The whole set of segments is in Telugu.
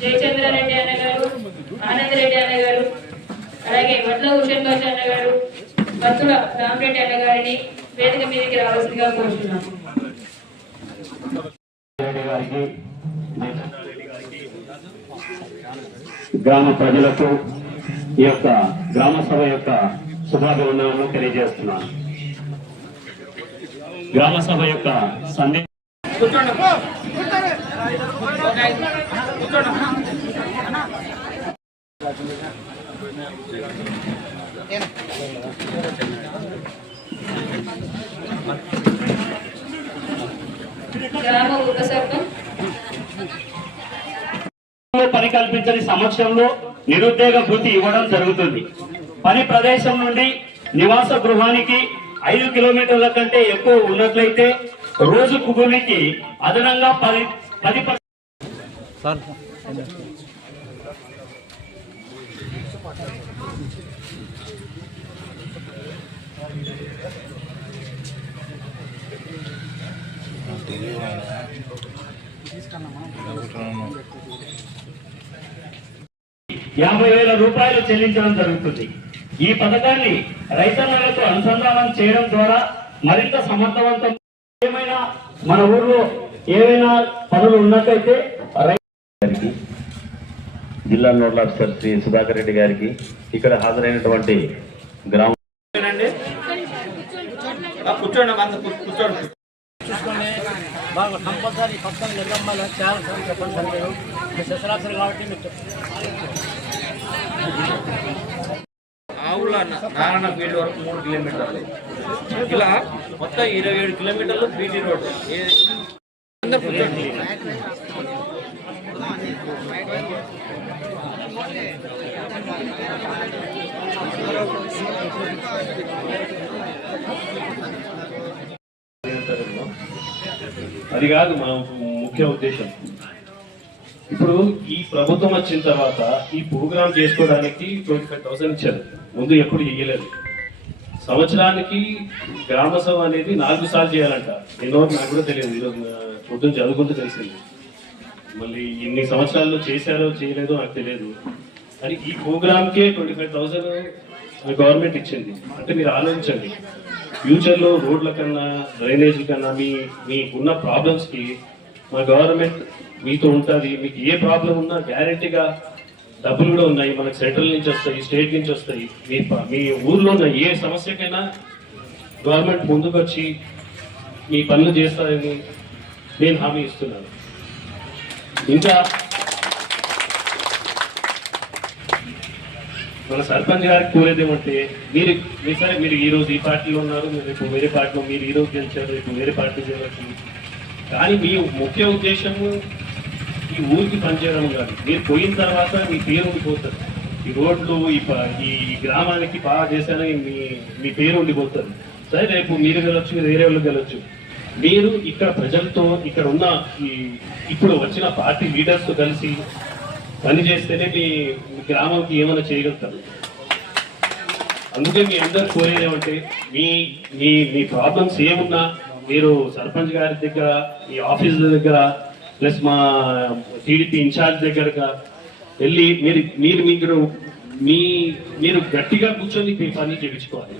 జయచంద్రారెడ్డి అన్నగారు, ఆనందరెడ్డి అన్నగారు, అలాగే వడ్ల హుషేన్ బాషా అన్నగారు, భక్తుల రామరెడ్డి అన్నగారిని వేదిక మీదకి రావాల్సిందిగా కోరుతున్నాం. గ్రామ ప్రజలకు ఈ యొక్క గ్రామ సభ యొక్క శుభాభివందనలను తెలియజేస్తున్నాను. గ్రామ సభ యొక్క సందేశం గ్రామ ఉప సర్పంచ్ పని కల్పించని సమక్షంలో నిరుద్యోగ భృతి ఇవ్వడం జరుగుతుంది. పని ప్రదేశం నుండి నివాస గృహానికి 5 కిలోమీటర్ల కంటే ఎక్కువ ఉన్నట్లయితే రోజు కూలీకి అదనంగా 10% రూపాయలు చెల్లించడం జరుగుతుంది. ఈ పథకాన్ని రైతన్నలకు అనుసంధానం చేయడం ద్వారా మరింత సమర్థవంతం. ఏమైనా మన ఊర్లో ఏమైనా పనులు ఉన్నట్లయితే జిల్లా నోడల్ ఆఫీసర్ శ్రీ సుధాకర్ రెడ్డి గారికి, ఇక్కడ హాజరైనటువంటి గ్రామ చూసుకొని బాగా కంపల్సరీ పక్కన నిర్గమ్మాలి చాలా సార్లు చెప్పండి సార్. మీరు శస్త్రాక్షరు కాబట్టి మీరు ఆవుల నారాయణ ఫీల్డ్ వరకు 3 కిలోమీటర్లు, ఇలా మొత్తం 27 కిలోమీటర్లు బీటీ రోడ్. అది కాదు మన ముఖ్య ఉద్దేశం. ఇప్పుడు ఈ ప్రభుత్వం వచ్చిన తర్వాత ఈ ప్రోగ్రామ్ చేసుకోవడానికి 25,000 ఇచ్చారు. ముందు ఎప్పుడు చేయలేదు. సంవత్సరానికి గ్రామ సభ అనేది 4 సార్లు చేయాలంట. ఎన్నో నాకు కూడా తెలియదు, ఈరోజు పొద్దున్న చదువుకుంటూ తెలిసింది. మళ్ళీ ఇన్ని సంవత్సరాల్లో చేశారో చేయలేదో నాకు తెలియదు. కానీ ఈ ప్రోగ్రామ్కే 25,000 గవర్నమెంట్ ఇచ్చింది. అంటే మీరు ఆలోచించండి, ఫ్యూచర్లో రోడ్ల కన్నా డ్రైనేజీల కన్నా మీకున్న ప్రాబ్లమ్స్కి మా గవర్నమెంట్ మీతో ఉంటుంది. మీకు ఏ ప్రాబ్లం ఉన్నా గ్యారెంటీగా డబ్బులు కూడా ఉన్నాయి. మనకు సెంట్రల్ నుంచి వస్తాయి, స్టేట్ నుంచి వస్తాయి. మీ ఊర్లో ఉన్న ఏ సమస్యకైనా గవర్నమెంట్ ముందుకు వచ్చి మీ పనులు చేస్తారని నేను హామీ ఇస్తున్నాను. ఇంకా మన సర్పంచ్ గారికి కోరేది ఏమంటే, మీరు ఈరోజు ఈ పార్టీలో ఉన్నారు, రేపు వేరే పార్టీలో, మీరు ఈరోజు గెలిచారు, రేపు వేరే పార్టీ చేయవచ్చు. కానీ మీ ముఖ్య ఉద్దేశము ఈ ఊరికి పనిచేయడం కాదు. మీరు పోయిన తర్వాత మీ పేరు ఉండిపోతుంది. ఈ రోడ్లు ఈ గ్రామానికి బాగా చేశారని మీ పేరు ఉండిపోతుంది. సరే, రేపు మీరు గెలవచ్చు, వేరే వాళ్ళు గెలవచ్చు. మీరు ఇక్కడ ప్రజలతో, ఇక్కడ ఉన్న ఇప్పుడు వచ్చిన పార్టీ లీడర్స్తో కలిసి పని చేస్తేనే మీ గ్రామంకి ఏమైనా చేయగలుగుతారు. అందుకే మీ అందరు కోరేది ఏమంటే, మీ ప్రాబ్లమ్స్ ఏమున్నా మీరు సర్పంచ్ గారి దగ్గర, ఈ ఆఫీసుల దగ్గర, ప్లస్ మా టీడీపీ ఇన్ఛార్జ్ దగ్గరగా వెళ్ళి మీరు గట్టిగా కూర్చొని మీ పని చేయించుకోవాలి.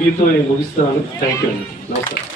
మీతో నేను ముగిస్తున్నాను. థ్యాంక్ యూ అండి. నమస్కారం.